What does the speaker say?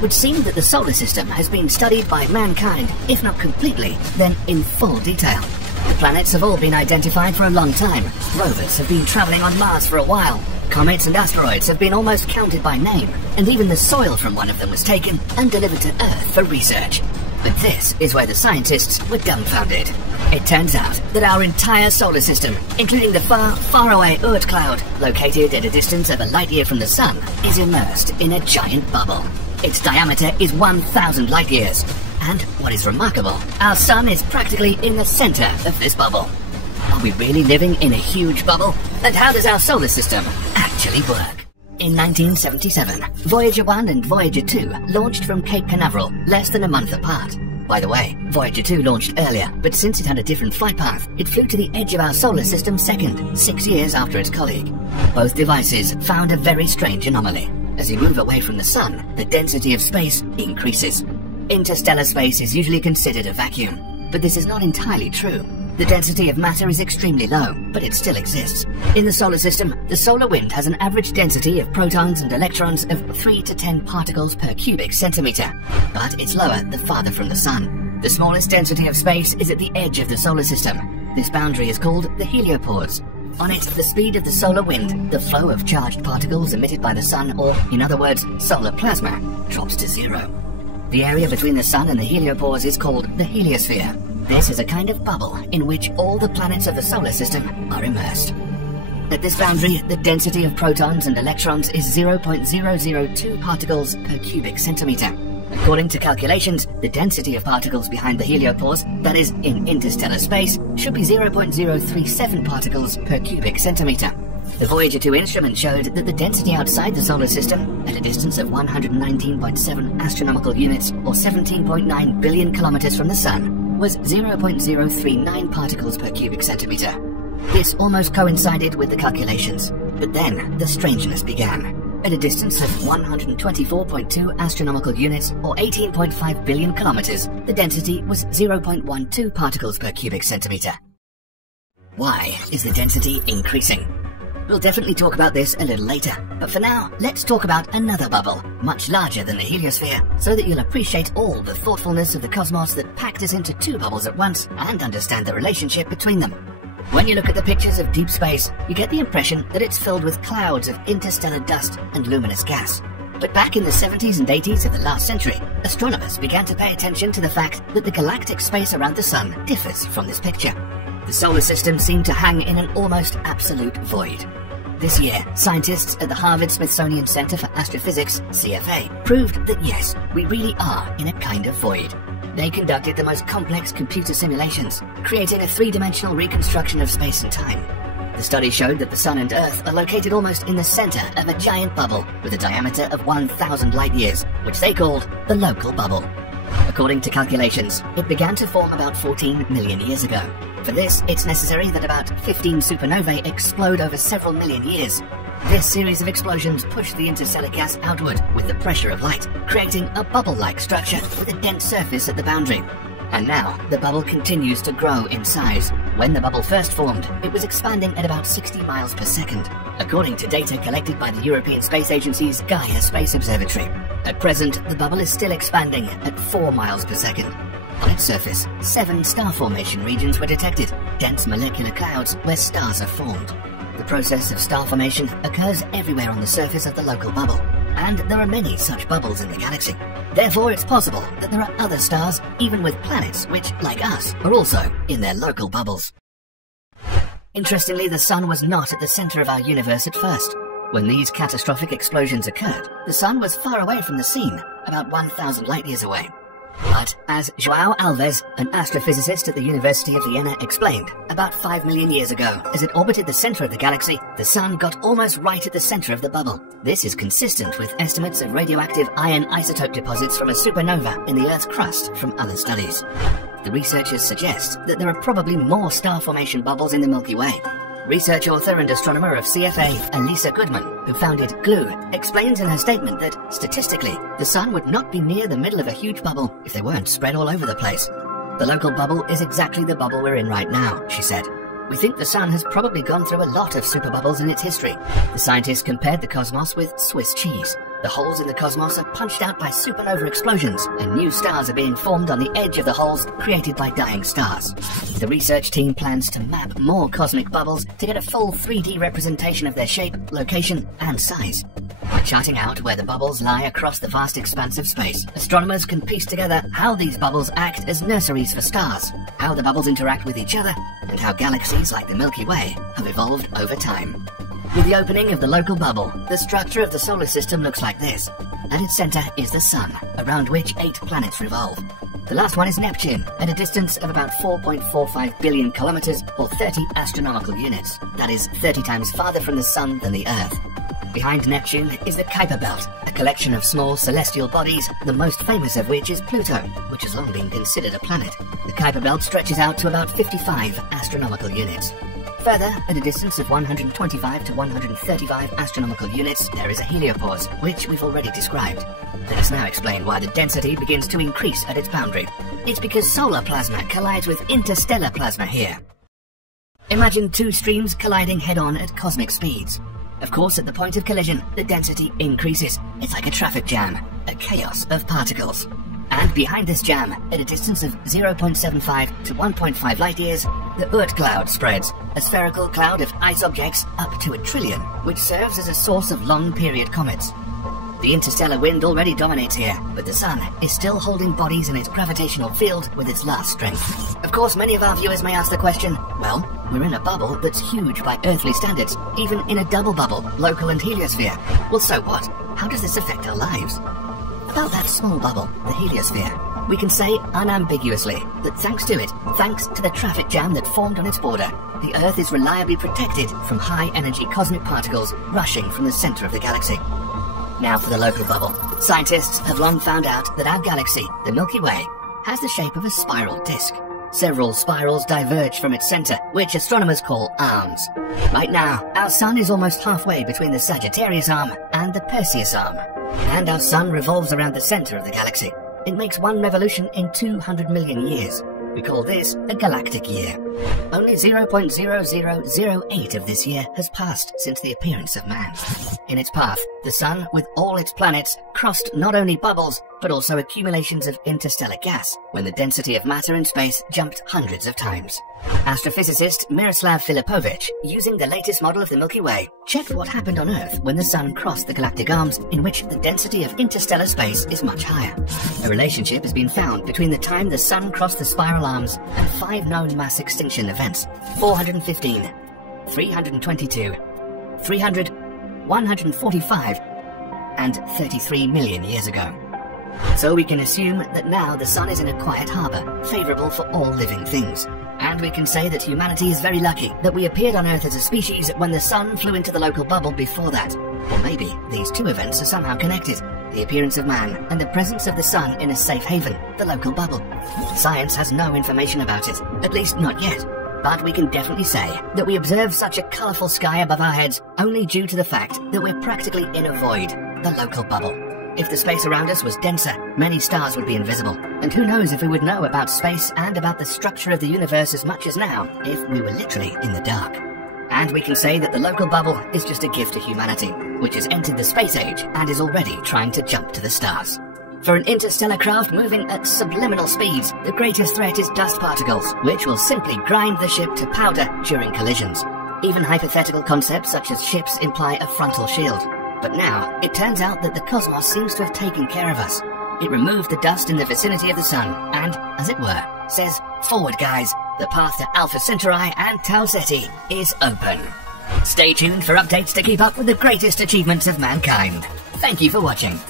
it would seem that the solar system has been studied by mankind, if not completely, then in full detail. The planets have all been identified for a long time. Rovers have been traveling on Mars for a while. Comets and asteroids have been almost counted by name, and even the soil from one of them was taken and delivered to Earth for research. But this is where the scientists were dumbfounded. It turns out that our entire solar system, including the far, far away Oort cloud, located at a distance of a light year from the Sun, is immersed in a giant bubble. Its diameter is 1,000 light years. And what is remarkable, our Sun is practically in the center of this bubble. Are we really living in a huge bubble? And how does our solar system actually work? In 1977, Voyager 1 and Voyager 2 launched from Cape Canaveral less than a month apart. By the way, Voyager 2 launched earlier, but since it had a different flight path, it flew to the edge of our solar system second, 6 years after its colleague. Both devices found a very strange anomaly. As you move away from the Sun, the density of space increases. Interstellar space is usually considered a vacuum, but this is not entirely true. The density of matter is extremely low, but it still exists. In the solar system, the solar wind has an average density of protons and electrons of 3 to 10 particles per cubic centimeter, but it's lower the farther from the Sun. The smallest density of space is at the edge of the solar system. This boundary is called the heliopause. On it, the speed of the solar wind, the flow of charged particles emitted by the Sun, or, in other words, solar plasma, drops to zero. The area between the Sun and the heliopause is called the heliosphere. This is a kind of bubble in which all the planets of the solar system are immersed. At this boundary, the density of protons and electrons is 0.002 particles per cubic centimeter. According to calculations, the density of particles behind the heliopause, that is, in interstellar space, should be 0.037 particles per cubic centimeter. The Voyager 2 instrument showed that the density outside the solar system, at a distance of 119.7 astronomical units, or 17.9 billion kilometers from the Sun, was 0.039 particles per cubic centimeter. This almost coincided with the calculations, but then the strangeness began. At a distance of 124.2 astronomical units, or 18.5 billion kilometers, the density was 0.12 particles per cubic centimeter. Why is the density increasing? We'll definitely talk about this a little later, but for now, let's talk about another bubble, much larger than the heliosphere, so that you'll appreciate all the thoughtfulness of the cosmos that packed us into two bubbles at once and understand the relationship between them. When you look at the pictures of deep space, you get the impression that it's filled with clouds of interstellar dust and luminous gas. But back in the 70s and 80s of the last century, astronomers began to pay attention to the fact that the galactic space around the Sun differs from this picture. The solar system seemed to hang in an almost absolute void. This year, scientists at the Harvard-Smithsonian Center for Astrophysics, CFA, proved that yes, we really are in a kind of void. They conducted the most complex computer simulations, creating a three-dimensional reconstruction of space and time. The study showed that the Sun and Earth are located almost in the center of a giant bubble with a diameter of 1,000 light years, which they called the local bubble. According to calculations, it began to form about 14 million years ago. For this, it's necessary that about 15 supernovae explode over several million years. This series of explosions pushed the interstellar gas outward with the pressure of light, creating a bubble-like structure with a dense surface at the boundary. And now, the bubble continues to grow in size. When the bubble first formed, it was expanding at about 60 miles per second, according to data collected by the European Space Agency's Gaia Space Observatory. At present, the bubble is still expanding at 4 miles per second. On its surface, 7 star formation regions were detected, dense molecular clouds where stars are formed. The process of star formation occurs everywhere on the surface of the local bubble, and there are many such bubbles in the galaxy. Therefore, it's possible that there are other stars, even with planets, which, like us, are also in their local bubbles. Interestingly, the Sun was not at the center of our universe at first. When these catastrophic explosions occurred, the Sun was far away from the scene, about 1,000 light years away. But, as João Alves, an astrophysicist at the University of Vienna, explained, about 5 million years ago, as it orbited the center of the galaxy, the Sun got almost right at the center of the bubble. This is consistent with estimates of radioactive iron isotope deposits from a supernova in the Earth's crust from other studies. The researchers suggest that there are probably more star formation bubbles in the Milky Way. Research author and astronomer of CFA, Elisa Goodman, who founded GLUE, explains in her statement that, statistically, the Sun would not be near the middle of a huge bubble if they weren't spread all over the place. The local bubble is exactly the bubble we're in right now, she said. We think the Sun has probably gone through a lot of superbubbles in its history. The scientists compared the cosmos with Swiss cheese. The holes in the cosmos are punched out by supernova explosions, and new stars are being formed on the edge of the holes created by dying stars. The research team plans to map more cosmic bubbles to get a full 3D representation of their shape, location, and size. By charting out where the bubbles lie across the vast expanse of space, astronomers can piece together how these bubbles act as nurseries for stars, how the bubbles interact with each other, and how galaxies like the Milky Way have evolved over time. With the opening of the local bubble, the structure of the solar system looks like this. At its center is the Sun, around which 8 planets revolve. The last one is Neptune, at a distance of about 4.45 billion kilometers or 30 astronomical units. That is 30 times farther from the Sun than the Earth. Behind Neptune is the Kuiper Belt, a collection of small celestial bodies, the most famous of which is Pluto, which has long been considered a planet. The Kuiper Belt stretches out to about 55 astronomical units. Further, at a distance of 125 to 135 astronomical units, there is a heliopause, which we've already described. Let us now explain why the density begins to increase at its boundary. It's because solar plasma collides with interstellar plasma here. Imagine 2 streams colliding head-on at cosmic speeds. Of course, at the point of collision, the density increases. It's like a traffic jam, a chaos of particles. And behind this jam, at a distance of 0.75 to 1.5 light-years, the Oort cloud spreads, a spherical cloud of ice objects up to 1 trillion, which serves as a source of long-period comets. The interstellar wind already dominates here, but the Sun is still holding bodies in its gravitational field with its last strength. Of course, many of our viewers may ask the question, well, we're in a bubble that's huge by earthly standards, even in a double bubble, local and heliosphere. Well, so what? How does this affect our lives? About that small bubble, the heliosphere, we can say unambiguously that thanks to it, thanks to the traffic jam that formed on its border, the Earth is reliably protected from high-energy cosmic particles rushing from the center of the galaxy. Now for the local bubble. Scientists have long found out that our galaxy, the Milky Way, has the shape of a spiral disk. Several spirals diverge from its center, which astronomers call arms. Right now, our Sun is almost halfway between the Sagittarius arm and the Perseus arm. And our Sun revolves around the center of the galaxy. It makes 1 revolution in 200 million years. We call this a galactic year. Only 0.0008 of this year has passed since the appearance of man. In its path, the Sun, with all its planets, crossed not only bubbles, but also accumulations of interstellar gas, when the density of matter in space jumped hundreds of times. Astrophysicist Miroslav Filipovich, using the latest model of the Milky Way, checked what happened on Earth when the Sun crossed the galactic arms, in which the density of interstellar space is much higher. A relationship has been found between the time the Sun crossed the spiral arms and 5 known mass extinction events: 415, 322, 300, 145, and 33 million years ago. So we can assume that now the Sun is in a quiet harbor, favorable for all living things. And we can say that humanity is very lucky that we appeared on Earth as a species when the Sun flew into the local bubble before that. Or maybe these 2 events are somehow connected: the appearance of man and the presence of the Sun in a safe haven, the local bubble. Science has no information about it, at least not yet. But we can definitely say that we observe such a colourful sky above our heads only due to the fact that we're practically in a void, the local bubble. If the space around us was denser, many stars would be invisible. And who knows if we would know about space and about the structure of the universe as much as now if we were literally in the dark. And we can say that the local bubble is just a gift to humanity, which has entered the space age and is already trying to jump to the stars. For an interstellar craft moving at subliminal speeds, the greatest threat is dust particles, which will simply grind the ship to powder during collisions. Even hypothetical concepts such as ships imply a frontal shield. But now, it turns out that the cosmos seems to have taken care of us. It removed the dust in the vicinity of the Sun, and, as it were, says, "Forward, guys, the path to Alpha Centauri and Tau Ceti is open." Stay tuned for updates to keep up with the greatest achievements of mankind. Thank you for watching.